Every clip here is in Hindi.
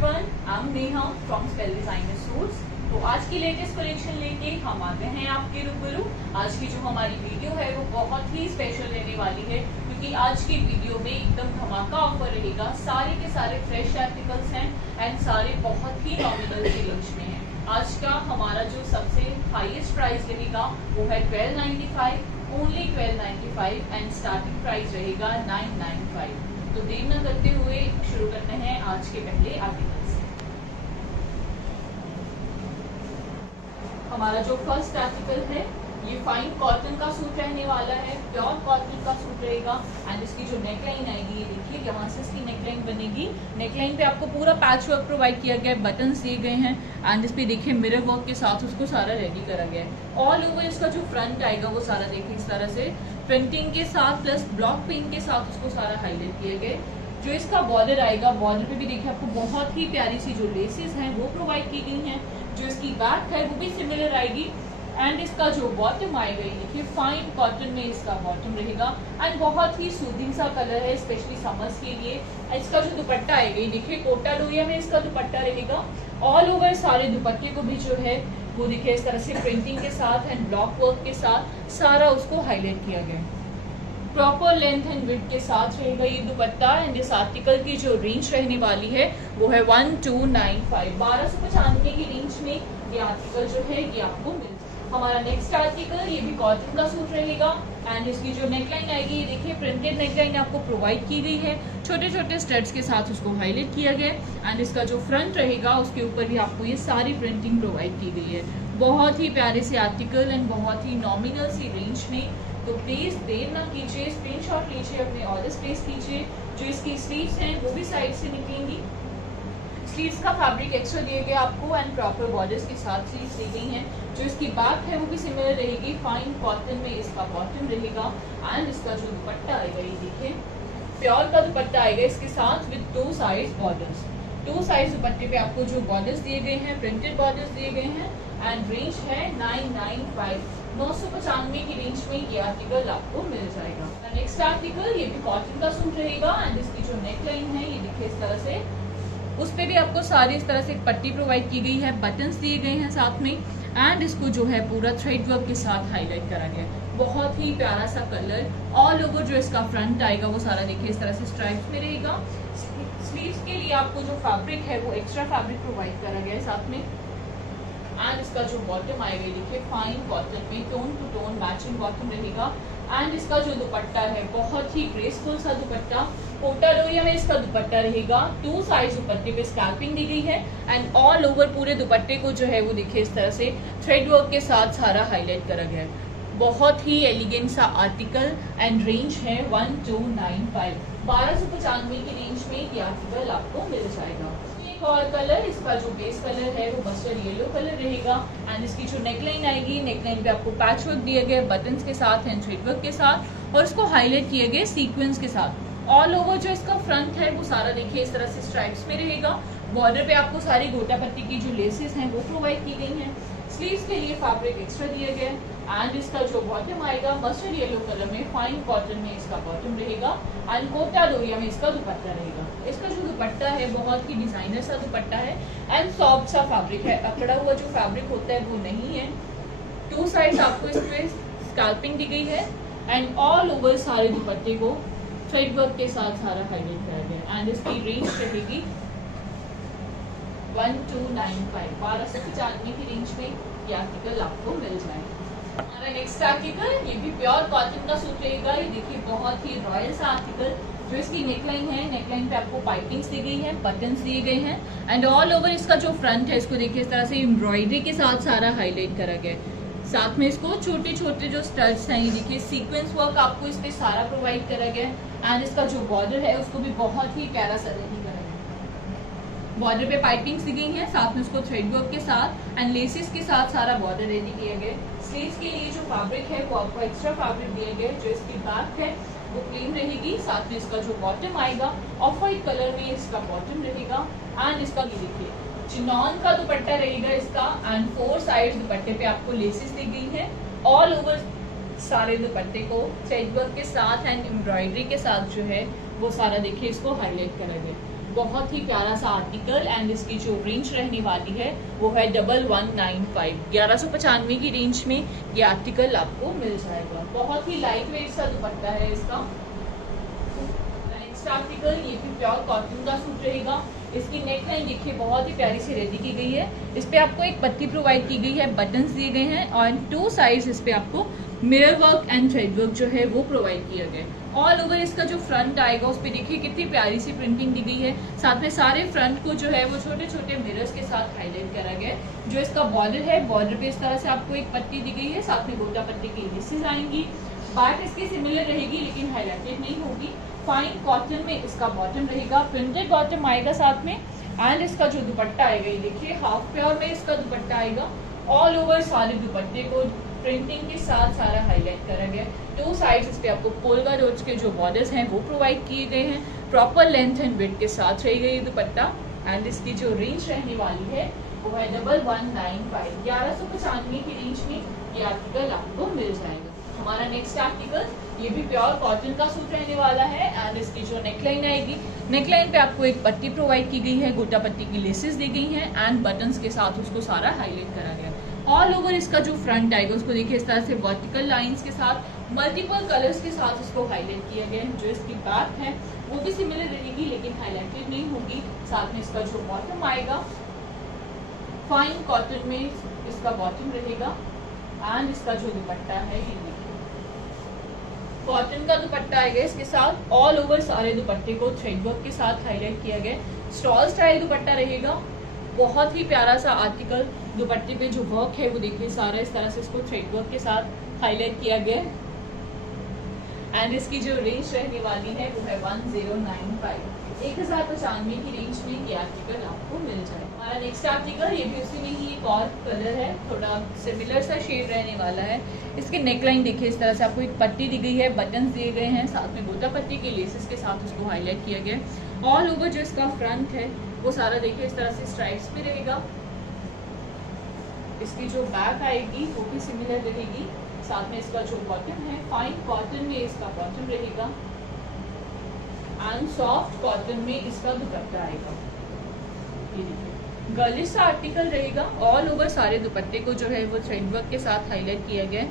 Everyone, I am Neha from spell designer suits. तो आज की लेटेस्ट कलेक्शन लेके हम आ गए हैं आपके रूबरू। आज की जो हमारी वीडियो है वो बहुत ही स्पेशल रहने वाली है, क्योंकि आज की वीडियो में एकदम धमाका ऑफर रहेगा। सारे के सारे फ्रेश आर्टिकल्स हैं एंड सारे बहुत ही नॉमिनल रेंज में हैं। आज का हमारा जो सबसे हाईएस्ट प्राइस रहेगा वो है 1295, ओनली 1295 एंड स्टार्टिंग प्राइस रहेगा 995। तो देर न करते हुए शुरू करते हैं आज के पहले आर्टिकल से। हमारा जो फर्स्ट आर्टिकल है ये फाइन कॉटन का सूट रहने वाला है, प्योर कॉटन का सूट रहेगा एंड इसकी जो नेकलाइन आएगी ये देखिए, यहाँ से इसकी नेकलाइन बनेगी। नेकलाइन पे आपको पूरा पैच वर्क प्रोवाइड किया गया है, बटन्स दिए गए हैं एंड इस पे देखिए मिरर वर्क के साथ उसको सारा रेडी करा गया है। ऑल ओवर इसका जो फ्रंट आएगा वो सारा देखिए इस तरह से प्रिंटिंग के साथ प्लस ब्लॉक प्रिंट के साथ उसको सारा हाईलाइट किया गया। जो इसका बॉर्डर आएगा, बॉर्डर पे भी देखिए आपको बहुत ही प्यारी सी जो लेसेस हैं वो प्रोवाइड की गई हैं। जो इसकी बैक है वो भी सिमिलर आएगी एंड इसका जो बॉटम आएगा ये देखिए फाइन कॉटन में इसका बॉटम रहेगा एंड बहुत ही सूदिंग सा कलर है, स्पेशली समर्स के लिए। इसका जो दुपट्टा आएगा ये देखिए कोटा लोहिया में इसका दुपट्टा रहेगा। ऑल ओवर सारे दुपट्टे को भी जो है वो देखिए इस तरह से प्रिंटिंग के साथ एंड ब्लॉक वर्क के साथ सारा उसको हाईलाइट किया गया। प्रॉपर लेंथ एंड विड्थ के साथ रहेगा ये दुपट्टा एंड इस आर्टिकल की जो रेंज रहने वाली है वो है 1295। 1295 की रेंज में ये आर्टिकल जो है ये आपको मिल। हमारा नेक्स्ट आर्टिकल ये भी कॉटन का सूट रहेगा एंड इसकी जो नेकलाइन आएगी ये देखिए प्रिंटेड नेकलाइन आपको प्रोवाइड की गई है, छोटे छोटे स्टड्स के साथ उसको हाईलाइट किया गया एंड इसका जो फ्रंट रहेगा उसके ऊपर भी आपको ये सारी प्रिंटिंग प्रोवाइड की गई है। बहुत ही प्यारे से आर्टिकल एंड बहुत ही नॉमिनल सी रेंज में। तो प्लीज देर ना कीजिए, स्क्रीनशॉट लीजिए, अपने ऑर्डर प्लेस कीजिए। जो इसकी स्लीव्स हैं वो भी साइड से निकलेंगी। स्लीव्स का फैब्रिक एक्स्ट्रा दिए गए आपको एंड प्रॉपर बॉर्डर्स के साथ स्लीव्स दी गई हैं। जो इसकी बैक है वो भी सिमिलर रहेगी, फाइन कॉटन में इसका बॉटम रहेगा एंड इसका जो दुपट्टा आएगा ये देखिए प्योर का दुपट्टा आएगा इसके साथ विद 2 साइड बॉर्डर्स। 2 साइड दुपट्टे पे आपको जो बॉर्डर्स दिए गए हैं, प्रिंटेड बॉर्डर्स दिए गए हैं एंड रेंज है 995। 995 की रेंज में ये आर्टिकल आपको मिल जाएगा। नेक्स्ट आर्टिकल ये भी कॉटन का सूट रहेगा एंड इसकी जो नेकलाइन है ये देखिए इस तरह से, उस पे भी आपको सारी इस तरह से एक पट्टी प्रोवाइड की गई है, बटन्स दिए गए हैं साथ में एंड इसको जो है पूरा थ्रेड वर्क के साथ हाईलाइट करा गया है। बहुत ही प्यारा सा कलर। ऑल ओवर जो इसका फ्रंट आएगा वो सारा देखिए इस तरह से स्ट्राइप्स में रहेगा। स्लीव्स के लिए आपको जो फैब्रिक है वो एक्स्ट्रा फैब्रिक प्रोवाइड करा गया है साथ में एंड इसका जो बॉटम आएगा देखिए फाइन कॉटन में tone to tone matching bottom रहेगा एंड इसका जो दुपट्टा है बहुत ही ग्रेसफुल सा दुपट्टा, कोटा लोहिया में इसका दुपट्टा रहेगा। 2 साइड दुपट्टे पे स्कैल्पिंग दी गई है एंड ऑल ओवर पूरे दुपट्टे को जो है वो देखिए इस तरह से थ्रेड वर्क के साथ सारा हाईलाइट करा गया है। बहुत ही एलिगेंट सा आर्टिकल एंड रेंज है 1295। 1295 की रेंज में ये आर्टिकल आपको मिल जाएगा। एक और कलर, इसका जो बेस कलर है वो मस्टर्ड येलो कलर रहेगा एंड इसकी जो नेकलाइन आएगी, नेकलाइन पे आपको पैच वर्क दिए गए बटन्स के साथ एंड थ्रेड वर्क के साथ और इसको हाईलाइट किए गए सीक्वेंस के साथ। ऑल ओवर जो इसका फ्रंट है वो सारा देखिए इस तरह से स्ट्राइप्स में रहेगा। बॉर्डर पे आपको सारी गोटा पट्टी की जो लेसेस हैं वो प्रोवाइड की गई हैं। स्लीव्स के लिए फैब्रिक एक्स्ट्रा दिया गया एंड इसका जो बॉटम आएगा मस्टर्ड येलो कलर में फाइन कॉटन में इसका बॉटम रहेगा एंड कोटा लोहिया में इसका दुपट्टा रहेगा। इसका जो दुपट्टा है बहुत ही डिजाइनर सा दुपट्टा है एंड सॉफ्ट सा फैब्रिक है, अकड़ा हुआ जो फैब्रिक होता है वो नहीं है। 2 साइड्स आपको इस पे स्कैल्पिंग दी गई है एंड ऑल ओवर सारे दुपट्टे को थ्रेड वर्क के साथ सारा हाईलाइट करा गया एंड इसकी रेंज रहेगी 1295। 1295 की रेंज में ये आर्टिकल आपको मिल जाएगा। हमारा नेक्स्ट आर्टिकल ये भी प्योर कॉटन का सूट रहेगा। ये देखिए बहुत ही रॉयल सा आर्टिकल। जो इसकी नेकलाइन है, नेकलाइन पे आपको पाइपिंग्स दी गई है, बटन्स दिए गए हैं एंड ऑल ओवर इसका जो फ्रंट है इसको देखिए इस तरह से एम्ब्रॉयडरी के साथ सारा हाईलाइट करा गया है। साथ में इसको छोटे छोटे जो स्टड्स हैं ये देखिए सीक्वेंस वर्क आपको इस पे सारा प्रोवाइड करा गया है एंड इसका जो बॉर्डर है उसको भी बहुत ही प्यारा सा रेडी करा गया। बॉर्डर पे पाइपिंग्स दी गई हैं, साथ में उसको थ्रेड वर्क के साथ एंड लेसेस के साथ सारा बॉर्डर रेडी किया गया। स्लीव्स के लिए जो फैब्रिक है वो आपको एक्स्ट्रा फैब्रिक दिया गया। जो इसकी बैक है वो प्लेन रहेगी, साथ में इसका जो बॉटम आएगा ऑफ वाइट कलर में इसका बॉटम रहेगा एंड इसका ये देखिए चिनॉन का दुपट्टा रहेगा इसका एंड 4 साइड दुपट्टे पे आपको लेसेस दी गई है। ऑल ओवर सारे दुपट्टे को थ्रेड वर्क के साथ एंड एम्ब्रॉयडरी के साथ जो है वो सारा देखिए इसको हाईलाइट करा गया। बहुत ही प्यारा सा आर्टिकल एंड इसकी जो रेंज रहने वाली है वो है 1195। 1195 की रेंज में ये आर्टिकल आपको मिल जाएगा। बहुत ही लाइट वेट सा दुपट्टा है इसका। नेक्स्ट आर्टिकल ये भी प्योर कॉटन का सूट रहेगा। इसकी नेक लाइन देखिए बहुत ही प्यारी सी रेडी की गई है। इस पे आपको एक पत्ती प्रोवाइड की गई है, बटन्स दिए गए हैं और 2 साइड्स इस पे आपको mirror work and thread work जो है वो प्रोवाइड किया गया है। ऑल ओवर इसका जो फ्रंट आएगा उस पे देखिए कितनी प्यारी सी प्रिंटिंग दी गई है। साथ में सारे फ्रंट को जो है वो छोटे छोटे मिरर्स के साथ हाईलाइट करा गया है। जो इसका बॉर्डर है, बॉर्डर पे इस तरह से आपको एक पट्टी दी गई है, साथ में गोटा पट्टी की लेसेस आएंगी। बैक इसकी सिमिलर रहेगी लेकिन हाईलाइटेड नहीं होगी। फाइन कॉटन में इसका बॉटम रहेगा, प्रिंटेड बॉटम आएगा साथ में। एंड इसका जो दुपट्टा आएगा ये देखिए हाफ प्योर में इसका दुपट्टा आएगा। ऑल ओवर सारे दुपट्टे को प्रिंटिंग के साथ सारा हाईलाइट करा गया है। 2 साइड्स इस पे आपको पोल्का डॉट्स के जो बॉर्डर्स हैं वो प्रोवाइड किए गए हैं। प्रॉपर लेंथ एंड विड्थ के साथ रहेगा ये दुपट्टा। एंड इसकी जो रेंज रहने वाली है वो है 1195। 1195 की रेंज में ये आर्टिकल आपको मिल जाएगा। हमारा नेक्स्ट आर्टिकल ये भी प्योर कॉटन का सूट रहने वाला है। एंड इसकी जो नेकलाइन आएगी, नेकलाइन पे आपको एक पट्टी प्रोवाइड की गई है, गोटा पट्टी की लेसेस दी गई हैं एंड बटन्स के साथ उसको सारा हाईलाइट करा गया। ऑल ओवर इसका जो फ्रंट आएगा उसको देखिए इस तरह से वर्टिकल लाइंस के साथ मल्टीपल कलर्स के साथ उसको हाईलाइट किया गया है। जो इसकी बैक है वो भी सिमिलर रहेगी लेकिन हाईलाइटेड नहीं होगी। साथ में इसका जो बॉटम आएगा फाइन कॉटन में इसका बॉटम रहेगा। एंड इसका जो दुपट्टा है ये देखिए कॉटन का दुपट्टा आएगा इसके साथ। ऑल ओवर सारे दुपट्टे को थ्रेड वर्क के साथ हाईलाइट किया गया। स्टॉल स्टाइल दुपट्टा रहेगा। बहुत ही प्यारा सा आर्टिकल। दुपट्टे पे जो वर्क है वो देखिए सारा इस तरह से इसको थ्रेड वर्क के साथ हाईलाइट किया गया है। एंड इसकी जो रेंज रहने वाली है वो है 1095। 1095 की रेंज में ये आर्टिकल आपको मिल जाएगा। हमारा नेक्स्ट आर्टिकल ये भी उसी में ही एक और कलर है, थोड़ा सिमिलर सा शेड रहने वाला है। इसके नेकलाइन देखिए इस तरह से आपको एक पट्टी दी गई है, बटन्स दिए गए हैं, साथ में गोटा पट्टी के लेसेस के साथ उसको हाईलाइट किया गया है। ऑल ओवर जो इसका फ्रंट है वो सारा देखिए इस तरह से स्ट्राइप्स पे रहेगा। इसकी जो बैक आएगी वो भी सिमिलर रहेगी। साथ में इसका जो बॉटम है फाइन कॉटन में इसका बॉटम रहेगा एंड सॉफ्ट कॉटन में इसका दुपट्टा आएगा। ये देखिए गर्लिश सा आर्टिकल रहेगा। ऑल ओवर सारे दुपट्टे को जो है वो थ्रेड वर्क के साथ हाईलाइट किया गया है।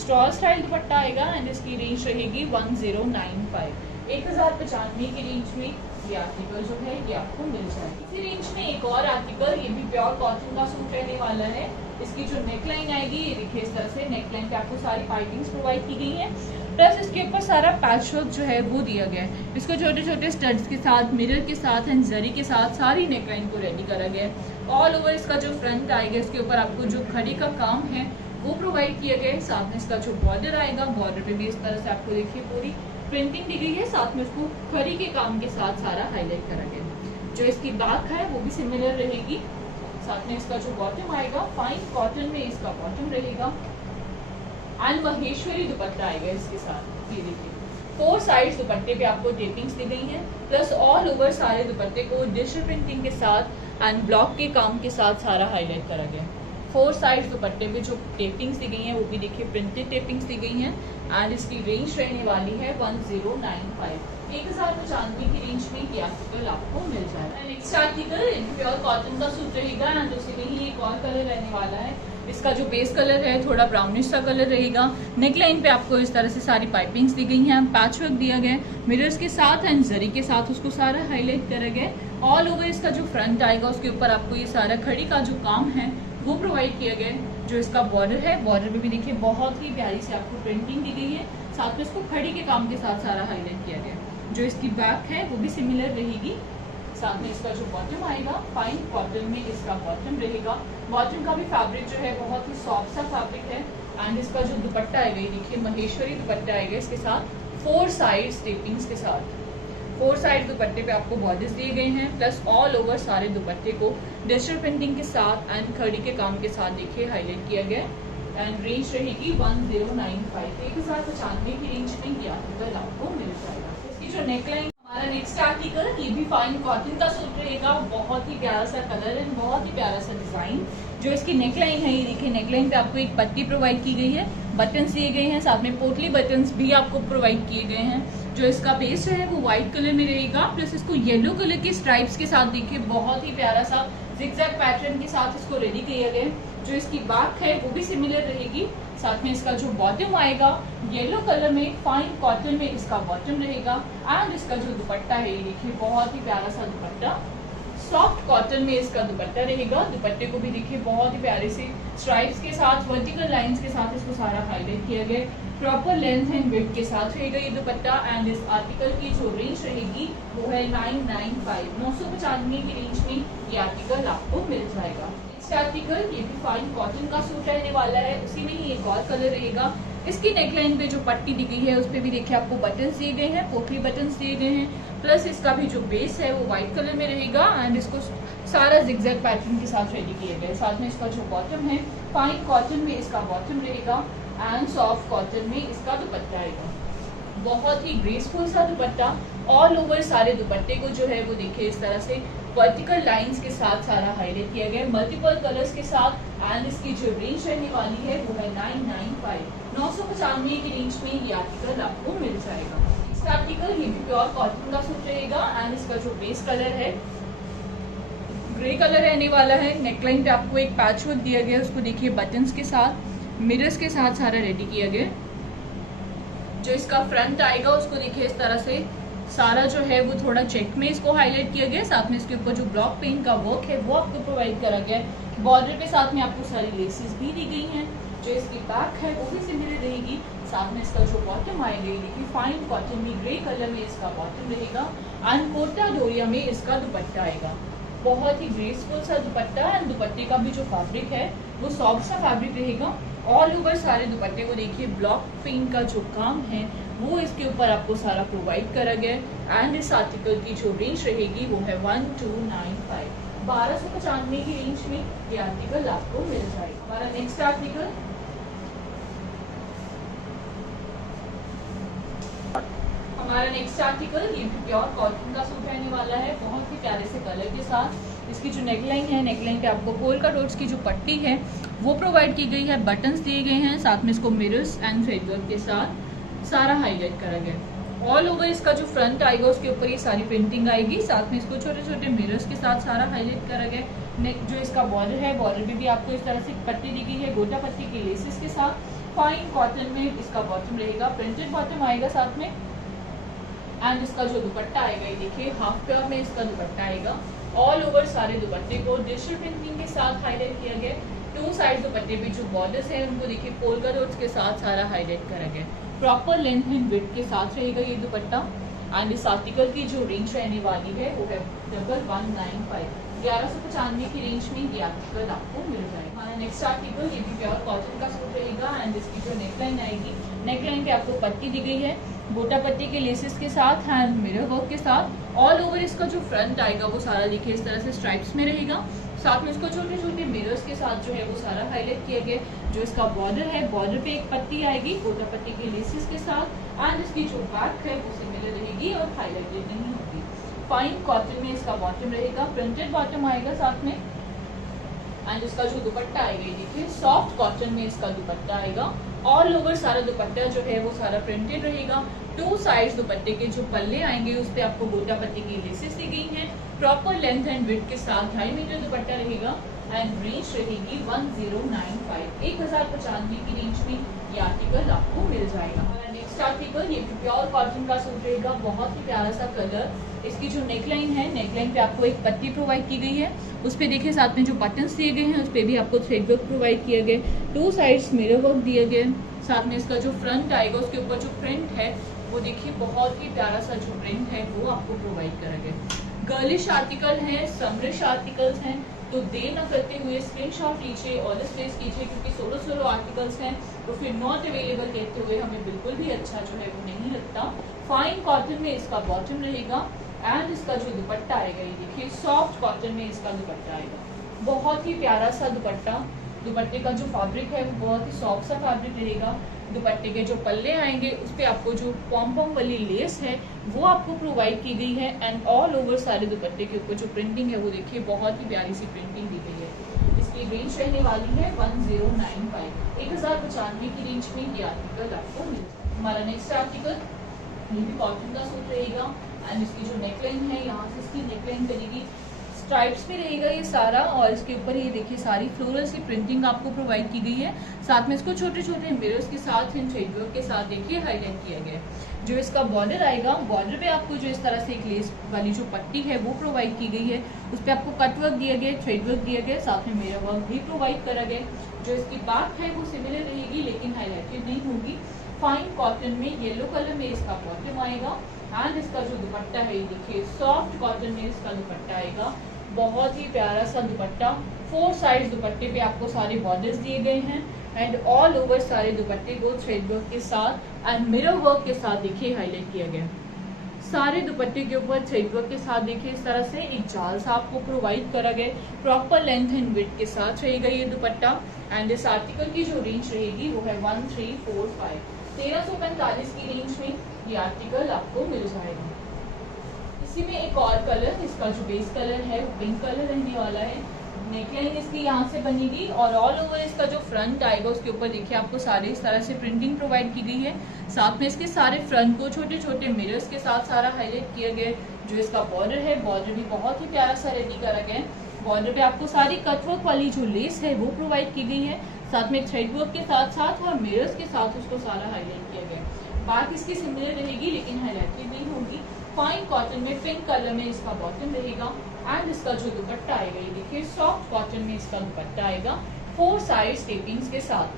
स्टॉल स्टाइल दुपट्टा आएगा एंड इसकी रेंज रहेगी 1095। 1095 की रेंज में ये आर्टिकल जो है ये आपको मिल जाएगी। इसी रेंज में एक और आर्टिकल ये भी प्योर कॉटन का सूट रहने वाला है। इसकी जो नेकलाइन आएगी ये देखिए इस तरह से नेकलाइन पे आपको सारी पाइपिंग्स प्रोवाइड की गई है। प्लस इसके ऊपर सारा पैच वर्क जो है वो दिया गया है। इसको छोटे छोटे स्टड्स के साथ, मिरर के साथ एंड जरी के साथ सारी नेकलाइन को रेडी करा गया है। ऑल ओवर इसका जो फ्रंट आएगा इसके ऊपर आपको जो खड़ी का काम है वो प्रोवाइड किया गया है। साथ में इसका जो बॉर्डर आएगा, बॉर्डर पे भी इस तरह से आपको देखिए पूरी प्रिंटिंग दी गई है। साथ में उसको खड़ी के काम के साथ सारा हाईलाइट करा गया है। जो इसकी बैक है वो भी सिमिलर रहेगी। साथ में इसका जो बॉटम आएगा फाइन कॉटन में इसका बॉटम रहेगा एंड महेश्वरी दुपट्टा आएगा इसके साथ। ये देखिए 4 साइड्स दुपट्टे पे आपको टेपिंग्स दी गई हैं। प्लस ऑल ओवर सारे दुपट्टे को डिजिटल प्रिंटिंग के साथ एंड ब्लॉक के काम के साथ सारा हाईलाइट करा गया। 4 साइड्स दुपट्टे में जो टेपिंग्स दी गई हैं वो भी देखिए प्रिंटेड टेपिंग्स दी गई हैं। एंड इसकी रेंज रहने वाली है 1095। 1095 की रेंज में ये आर्टिकल आपको मिल जाएगा। नेक्स्ट आर्टिकल प्योर कॉटन का सूट रहेगा एंड उसी में ही एक और कलर रहने वाला है। इसका जो बेस कलर है थोड़ा ब्राउनिश सा कलर रहेगा। नेकलाइन पे आपको इस तरह से सारी पाइपिंग्स दी गई हैं, पैच वर्क दिया गया है, मिरर्स के साथ एंड जरी के साथ उसको सारा हाईलाइट करा गया। ऑल ओवर इसका जो फ्रंट आएगा उसके ऊपर आपको ये सारा खड़ी का जो काम है वो प्रोवाइड किया गया है। जो इसका बॉर्डर है, बॉर्डर पे भी देखिए बहुत ही प्यारी से आपको प्रिंटिंग दी गई है। साथ में इसको खड़ी के काम के साथ सारा हाईलाइट किया गया है। जो इसकी बैक है वो भी सिमिलर रहेगी। साथ में इसका जो बॉटम आएगा फाइन कॉटन में इसका बॉटम रहेगा। बॉटम का भी फैब्रिक जो है बहुत ही सॉफ्ट सा फैब्रिक है। एंड इसका जो दुपट्टा आएगा ये देखिए महेश्वरी दुपट्टा आएगा इसके साथ 4 साइड टेपिंग्स के साथ। 4 साइड दुपट्टे पे आपको बॉर्डर्स दिए गए हैं। प्लस ऑल ओवर सारे दुपट्टे को डिजिटल प्रिंटिंग के साथ एंड खड़ी के काम के साथ देखिए हाईलाइट किया गया। एंड रेंज रहेगी 1095। 1095 की रेंज में ये आर्टिकल आपको मिल जाएगा। इसकी जो नेकलाइन हमारा नेक्स्ट आर्टिकल ये भी फाइन कॉटन का सूट रहेगा। बहुत ही प्यारा सा कलर एंड बहुत ही प्यारा सा डिजाइन। जो इसकी नेकलाइन है, ये देखिए नेकलाइन पे आपको एक पट्टी प्रोवाइड की गई है, बटन्स दिए गए हैं, साथ में पोटली बटन्स भी आपको प्रोवाइड किए गए हैं। जो इसका बेस है वो व्हाइट कलर में रहेगा, प्लस इसको येलो कलर के स्ट्राइप्स के साथ देखिए बहुत ही प्यारा सा जिगजैग पैटर्न के साथ इसको रेडी किया गया है। जो इसकी बैक है वो भी सिमिलर रहेगी। साथ में इसका जो बॉटम आएगा येलो कलर में, फाइन कॉटन में इसका बॉटम रहेगा। एंड इसका जो दुपट्टा है, ये देखिए बहुत ही प्यारा सा दुपट्टा, सॉफ्ट कॉटन में इसका दुपट्टा रहेगा। दुपट्टे को भी देखिए बहुत ही प्यारे से स्ट्राइप्स के साथ, वर्टिकल लाइंस के साथ इसको सारा हाईलाइट किया गया। प्रॉपर लेंथ एंड विड्थ के साथ रहेगा ये दुपट्टा। एंड इस आर्टिकल की जो रेंज रहेगी वो है 995 की रेंज में ये आर्टिकल आपको मिल जाएगा। नेक्स्ट आर्टिकल ये भी फाइन कॉटन का सूट रहने वाला है, उसी में ही एक और कलर रहेगा। इसकी नेकलाइन पे जो पट्टी दी गई है उस पे भी देखिए आपको बटन्स दिए गए हैं, पोटली बटन्स दिए गए हैं, प्लस इसका भी जो बेस है वो व्हाइट कलर में रहेगा। एंड इसको सारा जिगजैग पैटर्न के साथ रेडी किया गया है। साथ में इसका जो बॉटम है फाइन कॉटन में इसका बॉटम रहेगा एंड सॉफ्ट कॉटन में इसका दुपट्टा आएगा। बहुत ही ग्रेसफुल सा दुपट्टा, ऑल ओवर सारे दुपट्टे को जो है वो देखिए इस तरह से वर्टिकल लाइंस के साथ सारा हाईलाइट किया गया है, मल्टीपल कलर्स के साथ। एंड इसकी जो रेंज रहने वाली है वो है 995 की रेंज में ये आर्टिकल आपको मिल जाएगा। इसका आर्टिकल ये भी प्योर कॉटन का सूट रहेगा। एंड इसका जो बेस कलर है ग्रे कलर रहने वाला है। नेकलाइन पे आपको एक पैच वर्क दिया गया है, उसको देखिए बटन्स के साथ, मिरर्स के साथ सारा रेडी किया गया। जो इसका फ्रंट आएगा उसको देखिए इस तरह से सारा जो है वो थोड़ा चेक में इसको हाईलाइट किया गया है। साथ में इसके ऊपर जो ब्लॉक पेंट का वर्क है वो आपको प्रोवाइड करा गया है। बॉर्डर के साथ में आपको सारी लेसेस भी दी गई हैं। जो इसकी बैक है वो भी सिमिलर रहेगी। साथ में इसका जो बॉटम आएगा देखिए फाइन कॉटन में ग्रे कलर में इसका बॉटम रहेगा। एंड कोटा डोरिया में इसका दुपट्टा आएगा। बहुत ही ग्रेसफुल सा दुपट्टा। एंड दुपट्टे का भी जो फैब्रिक है वो सॉफ्ट सा फैब्रिक रहेगा। ऑल ओवर सारे दुपट्टे को देखिए ब्लॉक पेंट का जो काम है वो इसके ऊपर आपको सारा प्रोवाइड करा गया। एंड इस आर्टिकल की जो रेंज रहेगी वो है 1295 की रेंज में ये आर्टिकल आपको मिल जाएगा। हमारा नेक्स्ट आर्टिकल ये भी प्योर कॉटन का सूट रहने वाला है, बहुत ही प्यारे से कलर के साथ। इसकी जो नेकलाइन है, नेकलाइन पे आपको पोल्का डॉट्स की जो पट्टी है वो प्रोवाइड की गई है, बटन्स दिए गए हैं। साथ में इसको मिरर्स एंड थ्रेड वर्क के साथ सारा हाईलाइट करा गया। ऑल ओवर इसका जो फ्रंट आएगा उसके ऊपर ये सारी प्रिंटिंग आएगी। साथ में इसको छोटे छोटे मिरर्स के साथ सारा हाईलाइट करा गया। जो इसका बॉर्डर है, बॉर्डर में भी आपको इस तरह से पट्टी दी गई है, गोटा पट्टी की लेसेस के साथ। फाइन कॉटन में इसका बॉटम रहेगा, प्रिंटेड बॉटम आएगा साथ में। एंड इसका जो दुपट्टा आएगा ये देखिए हाफ प्योर में इसका दुपट्टा आएगा। ऑल ओवर सारे दुपट्टे को डिजिटल प्रिंटिंग के साथ हाईलाइट किया गया। टू साइड दुपट्टे पे जो बॉर्डर्स हैं उनको देखिए पोल्का डॉट्स के साथ सारा हाईलाइट करा गया। प्रॉपर लेंथ एंड विड्थ के साथ रहेगा ये दुपट्टा। एंड इस आर्टिकल की जो रेंज रहने वाली है वो है 1195 की रेंज में ये आर्टिकल आपको मिल जाएगा। हमारा नेक्स्ट आर्टिकल ये भी प्योर कॉटन का सूट रहेगा। एंड इसकी जो नेकलाइन आएगी, नेकलाइन पे आपको पट्टी दी गई है, गोटा पट्टी के लेसेस के साथ, हैंड मिरर वर्क के साथ। ऑल ओवर इसका जो फ्रंट आएगा वो सारा देखिए इस तरह से स्ट्राइप्स में रहेगा। साथ में इसको छोटे छोटे मिरर्स के साथ जो है वो सारा हाईलाइट किया गया। जो इसका बॉर्डर है, बॉर्डर पे एक पट्टी आएगी गोटा पट्टी के लेसेस के साथ। एंड इसकी जो बैक है वो सिमिलर रहेगी और हाईलाइटेड नहीं होगी। फाइन कॉटन में इसका बॉटम रहेगा, प्रिंटेड बॉटम आएगा साथ में। एंड इसका जो दुपट्टा आएगा ये देखिए सॉफ्ट कॉटन में इसका दुपट्टा आएगा। ऑल ओवर सारा दुपट्टा जो है वो सारा प्रिंटेड रहेगा। टू साइड्स दुपट्टे के जो पल्ले आएंगे उस पे आपको गोटा पट्टी की लेसेस दी गई हैं। प्रॉपर लेंथ एंड विड्थ के साथ 2.5 मीटर दुपट्टा रहेगा। एंड रेंज रहेगी 1095 की रेंज में ये आर्टिकल आपको मिल जाएगा। हमारा नेक्स्ट आर्टिकल ये प्योर कॉटन का सूट रहेगा, बहुत ही प्यारा सा कलर। इसकी जो नेकलाइन है, नेकलाइन पे आपको एक पट्टी प्रोवाइड की गई है, उस पे देखिए साथ में जो बटन्स दिए गए हैं उस पे भी आपको थ्रेड वर्क प्रोवाइड किया गया। टू साइड्स मिरर वर्क दिए गए। साथ में इसका जो फ्रंट आएगा उसके ऊपर जो प्रिंट है वो देखिए बहुत ही प्यारा सा जो प्रिंट है वो आपको प्रोवाइड करा गया। गर्लिश आर्टिकल है, समरिश आर्टिकल्स हैं, तो देर न करते हुए स्क्रीनशॉट लीजिए, ऑर्डर प्लेस कीजिए, क्योंकि सोलो आर्टिकल्स हैं तो फिर नॉट अवेलेबल कहते हुए हमें बिल्कुल भी अच्छा जो है वो नहीं लगता। फाइन कॉटन में इसका बॉटम रहेगा। एंड इसका जो दुपट्टा आएगा ये देखिए सॉफ्ट कॉटन में इसका दुपट्टा आएगा। बहुत ही प्यारा सा दुपट्टा। दुपट्टे का जो फैब्रिक है वो बहुत ही सॉफ्ट सा फैब्रिक रहेगा। दुपट्टे के जो पल्ले आएंगे उस पे आपको जो पॉम वाली लेस है वो आपको प्रोवाइड की गई है। एंड ऑल ओवर सारे दुपट्टे के ऊपर जो प्रिंटिंग है वो देखिए बहुत ही प्यारी सी प्रिंटिंग दी गई है। इसकी इसकी रेंज रहने वाली है 1095, 1095 की रेंज में ये आर्टिकल आपको मिल जाएगा। हमारा नेक्स्ट आर्टिकल ये भी कॉटन का सूट रहेगा एंड इसकी जो नेकलाइन है यहाँ से इसकी नेकलाइन करेगी स्ट्राइप्स में रहेगा ये सारा, और इसके ऊपर ये देखिए सारी फ्लोरल्स की प्रिंटिंग आपको प्रोवाइड की गई है। साथ में इसको छोटे छोटे मिरर्स के साथ थ्रेड वर्क के साथ देखिए हाईलाइट किया गया है। जो इसका बॉर्डर आएगा, बॉर्डर पे आपको जो इस तरह से एक लेस वाली जो पट्टी है वो प्रोवाइड की गई है। उस पर आपको कट वर्क दिया गया, थ्रेड वर्क दिया गया, साथ में मिरर वर्क भी प्रोवाइड करा गया। जो इसकी बैक है वो सिमिलर रहेगी लेकिन हाईलाइटेड नहीं होगी। फाइन कॉटन में येलो कलर में इसका बॉटम आएगा एंड इसका जो दुपट्टा है ये देखिए सॉफ्ट कॉटन में इसका दुपट्टा आएगा। बहुत ही प्यारा सा दुपट्टा, 4 साइड दुपट्टे पे आपको सारे बॉर्डर्स दिए गए हैं एंड ऑल ओवर सारे दुपट्टे को थ्रेड वर्क के साथ एंड मिरर वर्क के साथ देखिए हाईलाइट किया गया। सारे दुपट्टे के ऊपर थ्रेड वर्क के साथ देखिए इस तरह से एक जाल सा आपको प्रोवाइड करा गया। प्रॉपर लेंथ एंड विड्थ के साथ रहेगा ये दुपट्टा एंड इस आर्टिकल की जो रेंज रहेगी वो है 1345, 1345 की रेंज में ये आर्टिकल आपको मिल जाएगा। इसी में एक और कलर, इसका जो बेस कलर है वो पिंक कलर रहने वाला है। नेकलाइन इसकी यहाँ से बनेगी और ऑल ओवर इसका जो फ्रंट आएगा उसके ऊपर देखिए आपको सारे इस तरह से प्रिंटिंग प्रोवाइड की गई है। साथ में इसके सारे फ्रंट को छोटे छोटे मिरर्स के साथ सारा हाईलाइट किया गया है। जो इसका बॉर्डर है, बॉर्डर भी बहुत ही प्यारा सा रेडी करा गया है। बॉर्डर पे आपको सारी कटवर्क वाली जो लेस है वो प्रोवाइड की गई है, साथ में थ्रेड वर्क के साथ साथ और मिरर्स के साथ उसको सारा हाईलाइट किया गया। बात इसकी सिमिलर रहेगी लेकिन हाईलाइटेड नहीं होगी। फाइन कॉटन में पिंक कलर में इसका बॉटम रहेगा एंड इसका जो दुपट्टा आएगा ये देखिए सॉफ्ट कॉटन में इसका दुपट्टा आएगा 4 साइड स्टेपिंग्स के साथ।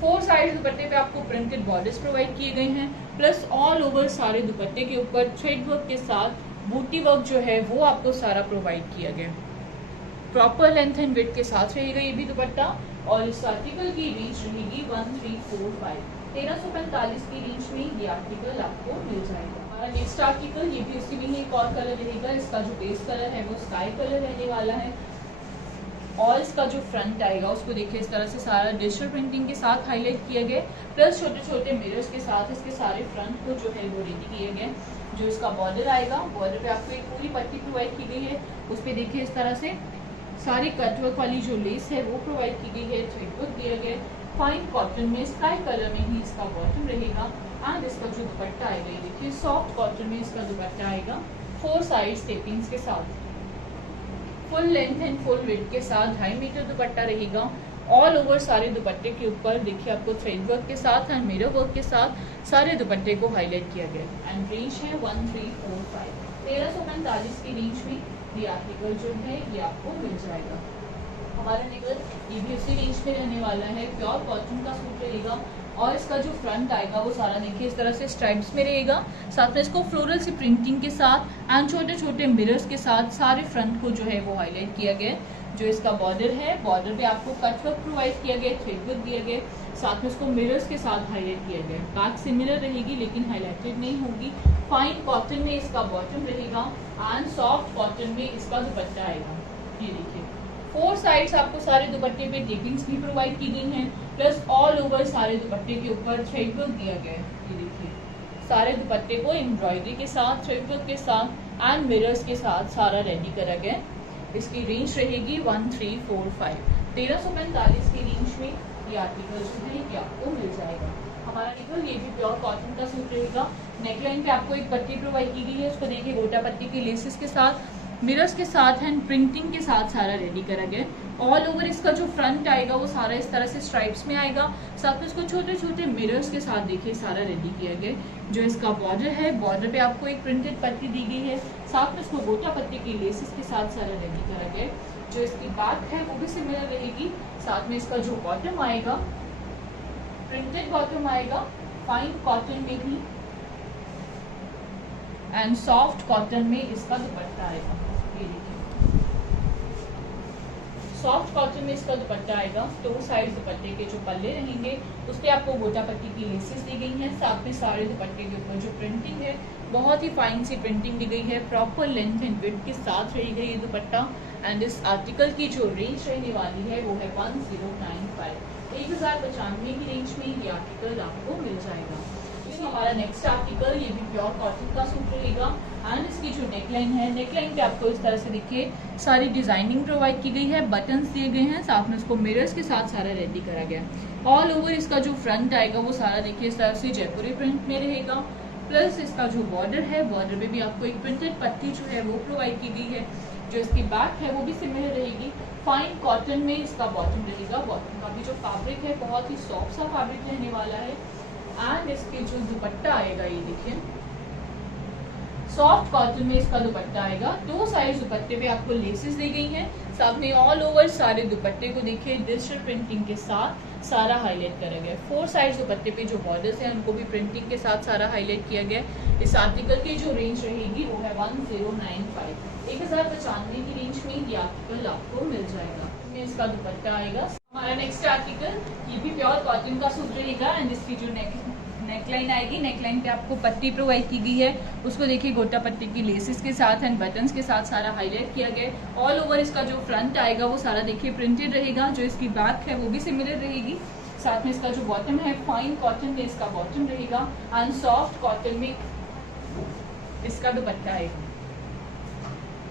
4 साइड दुपट्टे पे आपको प्रिंटेड बॉर्डर्स प्रोवाइड किए गए हैं, प्लस ऑल ओवर सारे दुपट्टे के ऊपर थ्रेड वर्क के साथ बूटी वर्क जो है वो आपको सारा प्रोवाइड किया गया। प्रॉपर लेंथ एंड विड्थ के साथ रहेगा ये भी दुपट्टा और इस आर्टिकल की रेंज रहेगी 1345, 1345 की रेंज में ये आर्टिकल आपको मिल जाएगा। नेक्स्ट आर्टिकल ये भी उसी में एक और कलर रहेगा। इसका जो बेस कलर है वो स्काई कलर रहने वाला है और इसका जो फ्रंट आएगा उसको देखिए इस तरह से सारा डिजिटल प्रिंटिंग के साथ हाईलाइट किया गया, प्लस छोटे छोटे मिरर्स के साथ इसके सारे फ्रंट को जो है वो रेडी किए गए। जो इसका बॉर्डर आएगा, बॉर्डर पे आपको एक पूरी पट्टी प्रोवाइड की गई है, उस पर देखिए इस तरह से सारी कटवर्क वाली जो लेस है वो प्रोवाइड की गई है, थ्रेड वर्क दिया गया। फाइन कॉटन में स्काई कलर में ही इसका बॉटम रहेगा एंड इसका जो दुपट्टा आएगा ये देखिए सॉफ्ट कॉटन में इसका दुपट्टा आएगा 4 साइड स्टेपिंग्स के साथ, full length and full width के साथ 2.5 मीटर दुपट्टा रहेगा। ऑल ओवर सारे दुपट्टे के ऊपर देखिए आपको थ्रेड वर्क के साथ एंड मिरर वर्क के साथ सारे दुपट्टे को हाईलाइट किया गया एंड रेंज है 1345, 1345 की रेंज में ये आर्टिकल जो है ये आपको मिल जाएगा। हमारा निकल ये भी उसी रेंज में रहने वाला है, प्योर कॉटन का सूट रहेगा और इसका जो फ्रंट आएगा वो सारा देखिए इस तरह से स्ट्राइप्स में रहेगा, साथ में इसको फ्लोरल सी प्रिंटिंग के साथ एंड छोटे छोटे मिरर्स के साथ सारे फ्रंट को जो है वो हाईलाइट किया गया। जो इसका बॉर्डर है, बॉर्डर पे आपको कट वर्क प्रोवाइड किया गया, थ्रेड वर्क दिया गया, साथ में इसको मिरर्स के साथ हाईलाइट किया गया। बैक सिमिलर रहेगी लेकिन हाईलाइटेड नहीं होगी। फाइन कॉटन में इसका बॉटम रहेगा एंड सॉफ्ट कॉटन में इसका दुपट्टा आएगा। ये देखिए 4 साइड्स आपको सारे दुपट्टे पे टेपिंग्स भी प्रोवाइड की गई हैं, प्लस ऑल ओवर सारे दुपट्टे के ऊपर थ्रेड वर्क दिया गया है। ये देखिए सारे दुपट्टे को एम्ब्रॉयडरी के साथ, थ्रेड वर्क के साथ एंड मिरर्स के साथ सारा रेडी करा गया। इसकी रेंज रहेगी 1345, 1345 की रेंज में ये आर्टिकल जो है ये आपको मिल जाएगा। हमारा निकल ये भी प्योर कॉटन का सूट रहेगा। नेकलाइन पे आपको एक पट्टी प्रोवाइड की गई है, उसको देखिए गोटा पट्टी की लेसेस के साथ, मिरर्स के साथ एंड प्रिंटिंग के साथ सारा रेडी करा गया। ऑल ओवर इसका जो फ्रंट आएगा वो सारा इस तरह से स्ट्राइप्स में आएगा, साथ में इसको छोटे छोटे मिरर्स के साथ देखिए सारा रेडी किया गया। जो इसका बॉर्डर है, बॉर्डर पे आपको एक प्रिंटेड पट्टी दी गई है, साथ में इसको गोटा पट्टी की लेसेस के साथ सारा रेडी करा गया। जो इसकी बैक है वो भी सिमिलर रहेगी, साथ में इसका जो बॉटम आएगा प्रिंटेड बॉटम आएगा फाइन कॉटन में भी एंड सॉफ्ट कॉटन में इसका दुपट्टा आएगा। ये देखिए सॉफ्ट कॉटन में इसका दुपट्टा आएगा। 2 साइड दुपट्टे के जो पल्ले रहेंगे उस पर आपको गोटा पट्टी की लेसेस दी गई हैं, साथ में सारे दुपट्टे के ऊपर जो प्रिंटिंग है बहुत ही फाइन सी प्रिंटिंग दी गई है। प्रॉपर लेंथ एंड विड्थ के साथ रहेगा ये दुपट्टा एंड इस आर्टिकल की जो रेंज रहने वाली है वो है 1095, 1095 की रेंज में ये आर्टिकल आपको मिल जाएगा। हमारा नेक्स्ट आर्टिकल ये भी प्योर कॉटन का सूट रहेगा एंड इसकी जो नेक नेकलाइन है। नेकलाइन पे आपको इस तरह से देखिए सारी डिजाइनिंग प्रोवाइड की गई है, बटन्स दिए गए हैं, साथ में उसको मिरर्स के साथ सारा रेडी करा गया है। ऑल ओवर इसका जो फ्रंट आएगा वो सारा देखिए इस तरह से जयपुरी प्रिंट में रहेगा। प्लस इसका जो बॉर्डर है, बॉर्डर पे भी आपको एक प्रिंटेड पट्टी जो है वो प्रोवाइड की गई है। जो इसकी बैक है वो भी सिमिलर रहेगी। फाइन कॉटन में इसका बॉटम रहेगा। बॉटम का भी जो फैब्रिक है बहुत ही सॉफ्ट सा फैब्रिक रहने वाला है। एंड इसके जो दुपट्टा आएगा ये देखिए सॉफ्ट कॉटन में इसका दुपट्टा आएगा। 2 साइड दुपट्टे पे आपको लेसेस दी गई हैं। साथ में ऑल ओवर सारे दुपट्टे को देखिए डिजिटल प्रिंटिंग के साथ सारा हाईलाइट करा गया। 4 साइड दुपट्टे पे जो बॉर्डर्स हैं उनको भी प्रिंटिंग के साथ सारा हाईलाइट किया गया। इस आर्टिकल की जो रेंज रहेगी वो है 1095, 1095 की रेंज में ये आर्टिकल आपको मिल जाएगा। इसका दुपट्टा आएगा। हमारा नेक्स्ट आर्टिकल ये भी प्योर कॉटन का सूट रहेगा। एंड इसकी जो नेकलाइन आएगी, नेकलाइन पे आपको पट्टी प्रोवाइड की गई है। उसको देखिए गोटा पट्टी की लेसेस के साथ एंड बटन्स के साथ सारा हाईलाइट किया गया। ऑल ओवर इसका जो फ्रंट आएगा वो सारा देखिए प्रिंटेड रहेगा। जो इसकी बैक है वो भी सिमिलर रहेगी। साथ में इसका जो बॉटम है फाइन कॉटन में इसका बॉटम रहेगा एंड सॉफ्ट कॉटन में इसका दुपट्टा आएगा।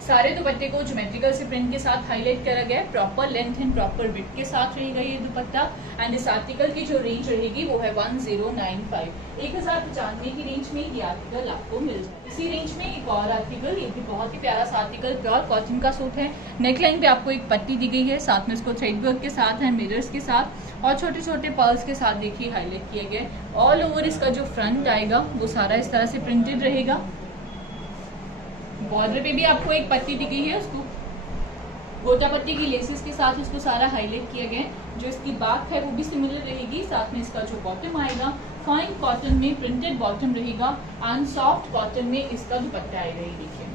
सारे दुपट्टे को ज्योमेट्रिकल से प्रिंट के साथ हाईलाइट करा गया है। Proper length and proper width के साथ रहेगा ये दुपट्टा। एंड इस आर्टिकल की जो रेंज रहेगी वो है 1095, 1095 की रेंज में ये आर्टिकल आपको मिल जाए। इसी रेंज में एक और आर्टिकल, ये भी बहुत ही प्यारा सा आर्टिकल प्योर कॉटन का सूट है। नेकलाइन पे आपको एक पट्टी दी गई है, साथ में इसको थ्रेड वर्क के साथ है, मिरर्स के साथ और छोटे छोटे पर्ल्स के साथ देखिए हाईलाइट किया गया। ऑल ओवर इसका जो फ्रंट आएगा वो सारा इस तरह से प्रिंटेड रहेगा। बॉर्डर पे भी आपको एक पट्टी दी गई है, उसको गोटा पट्टी की लेसेस के साथ उसको सारा हाईलाइट किया गया है। जो इसकी बैक है वो भी सिमिलर रहेगी। साथ में इसका जो बॉटम आएगा फाइन कॉटन में प्रिंटेड बॉटम रहेगा एंड सॉफ्ट कॉटन में इसका दुपट्टा आएगा। ये देखिए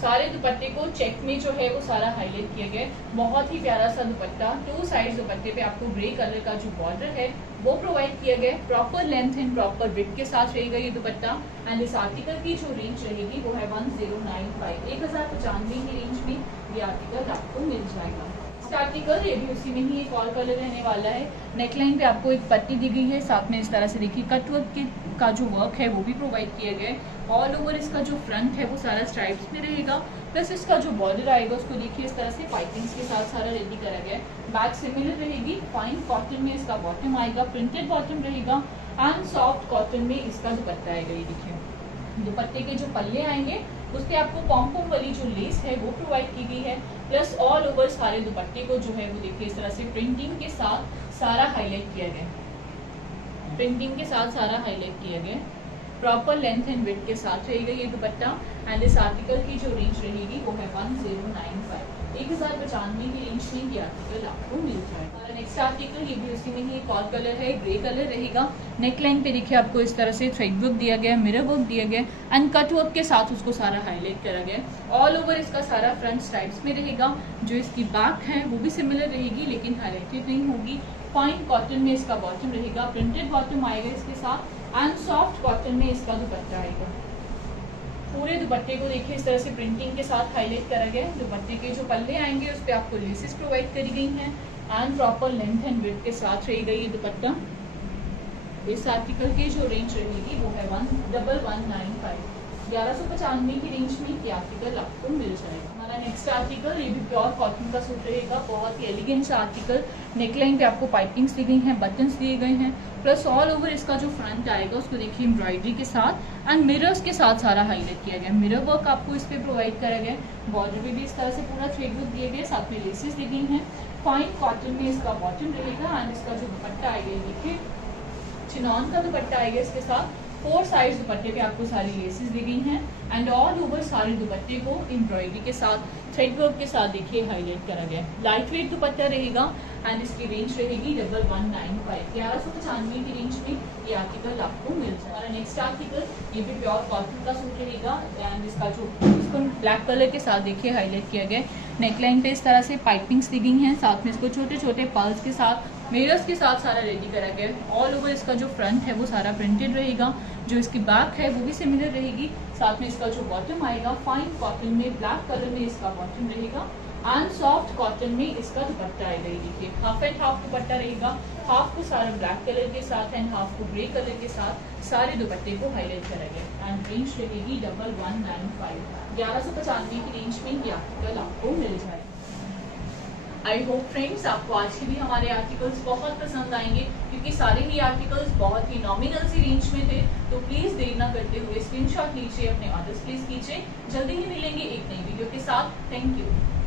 सारे दुपट्टे को चेक में जो है वो सारा हाईलाइट किया गया है। बहुत ही प्यारा सा दुपट्टा। 2 साइड दुपट्टे पे आपको ग्रे कलर का जो बॉर्डर है वो प्रोवाइड किया गया है। Proper length and proper width के साथ रहेगा ये दुपट्टा। एंड इस आर्टिकल की जो रेंज रहेगी वो है 1095, 1095 की रेंज में ये आर्टिकल आपको मिल जाएगा। आर्टिकल ये भी उसी में ही एक और कलर रहने वाला है। नेकलाइन पे आपको एक पट्टी दी गई है, साथ में इस तरह से देखिए कट वर्क का जो वर्क है वो भी प्रोवाइड किया गया है। ऑल ओवर इसका जो फ्रंट है वो सारा स्ट्राइप्स में रहेगा। प्लस इसका जो बॉर्डर आएगा उसको देखिए इस तरह से पाइपिंग्स के साथ सारा रेडी करा गया है। बैक सिमिलर रहेगी। फाइन कॉटन में इसका बॉटम आएगा, प्रिंटेड बॉटम रहेगा एंड सॉफ्ट कॉटन में इसका दुपट्टा आएगा। ये देखिए दुपट्टे के जो पल्ले आएंगे उस पर आपको पॉम्पम वाली जो लेस है वो प्रोवाइड की गई है। प्लस ऑल ओवर सारे दुपट्टे को जो है वो देखिए इस तरह से प्रिंटिंग के साथ सारा हाईलाइट किया गया। प्रिंटिंग के साथ सारा हाईलाइट किया गया। प्रॉपर लेंथ एंड विड्थ के साथ रहेगा ये दुपट्टा। एंड इस आर्टिकल की जो रेंज रहेगी वो है 1095, 1095 की रेंज में ये आर्टिकल आपको मिल जाएगा। नेक्स्ट आर्टिकल ये भी उसी में ही एक और कलर है, ग्रे कलर रहेगा। नेकलाइन पे देखिए आपको इस तरह से थ्रेड वर्क दिया गया, मिरर वर्क दिया गया एंड कट वर्क के साथ उसको सारा हाईलाइट करा गया। ऑल ओवर इसका सारा फ्रंट स्ट्राइप्स में रहेगा। जो इसकी बैक है वो भी सिमिलर रहेगी लेकिन हाईलाइटेड नहीं होगी। फाइन कॉटन में इसका बॉटम रहेगा, प्रिंटेड बॉटम आएगा इसके साथ एंड सॉफ्ट कॉटन में इसका दुपट्टा आएगा। पूरे दुपट्टे को देखिए इस तरह से प्रिंटिंग के साथ हाईलाइट करा गया है। दुपट्टे के जो पल्ले आएंगे उस पर आपको लेसेस प्रोवाइड करी गई हैं and proper length and width के साथ रहेगा ये दुपट्टा। इस आर्टिकल की जो रेंज रहेगी वो है 1195, 1195 की रेंज में ये आर्टिकल आपको मिल जाएगा। हमारा नेक्स्ट आर्टिकल ये भी प्योर कॉटन का सूट रहेगा। बहुत ही एलिगेंट सा आर्टिकल। नेकलाइन पे आपको पाइपिंग्स दी गई हैं, बटन्स दिए गए हैं। प्लस ऑल ओवर इसका जो फ्रंट आएगा उसको देखिए एम्ब्रॉयडरी के साथ एंड मिरर्स के साथ सारा हाईलाइट किया गया। मिरर वर्क आपको इस पर प्रोवाइड करा गया। बॉर्डर पे भी इस तरह से पूरा थ्रेड वर्क दिए गए, साथ में लेसेस दी गई हैं। फाइन कॉटन में इसका बॉटम रहेगा एंड इसका जो दुपट्टा आएगा देखिए चिनॉन का दुपट्टा आएगा इसके साथ। 4 साइड दुपट्टे पे आपको सारी लेसेस दी गई हैं एंड ऑल ओवर सारे दुपट्टे को एम्ब्रॉयडरी के साथ थ्रेड वर्क के साथ देखिए हाईलाइट करा गया। लाइट वेट दुपट्टा रहेगा एंड इसकी रेंज रहेगी 1195, 1195 की रेंज में ये आर्टिकल आपको मिल जाएगा। हमारा नेक्स्ट आर्टिकल ये भी प्योर कॉटन का सूट रहेगा एंड इसका जो इसको ब्लैक कलर के साथ देखिए हाईलाइट किया गया। नेकलाइन पे इस तरह से पाइपिंग्स दी गई हैं, साथ में इसको छोटे छोटे पर्ल्स के साथ मिरर्स के साथ सारा रेडी करा गया। ऑल ओवर इसका जो फ्रंट है वो सारा प्रिंटेड रहेगा। जो इसकी बैक है वो भी सिमिलर रहेगी। साथ में इसका जो बॉटम आएगा फाइन कॉटन में ब्लैक कलर में इसका बॉटम रहेगा एंड सॉफ्ट कॉटन में इसका दुपट्टा आएगा। ये देखिए हाफ एंड हाफ दुपट्टा रहेगा। हाफ को सारा ब्लैक कलर के साथ एंड हाफ को ग्रे कलर के साथ सारे दुपट्टे को हाईलाइट करा गया एंड रेंज रहेगी 1195, 1195 की रेंज में ये आर्टिकल आपको मिल जाए। आई होप फ्रेंड्स आपको आज के भी हमारे आर्टिकल्स बहुत पसंद आएंगे, क्योंकि सारे ही आर्टिकल्स बहुत ही नॉमिनल सी रेंज में थे। तो प्लीज देर ना करते हुए स्क्रीनशॉट लीजिए, अपने ऑर्डर्स प्लेस कीजिए। जल्दी ही मिलेंगे एक नई वीडियो के साथ। Thank you.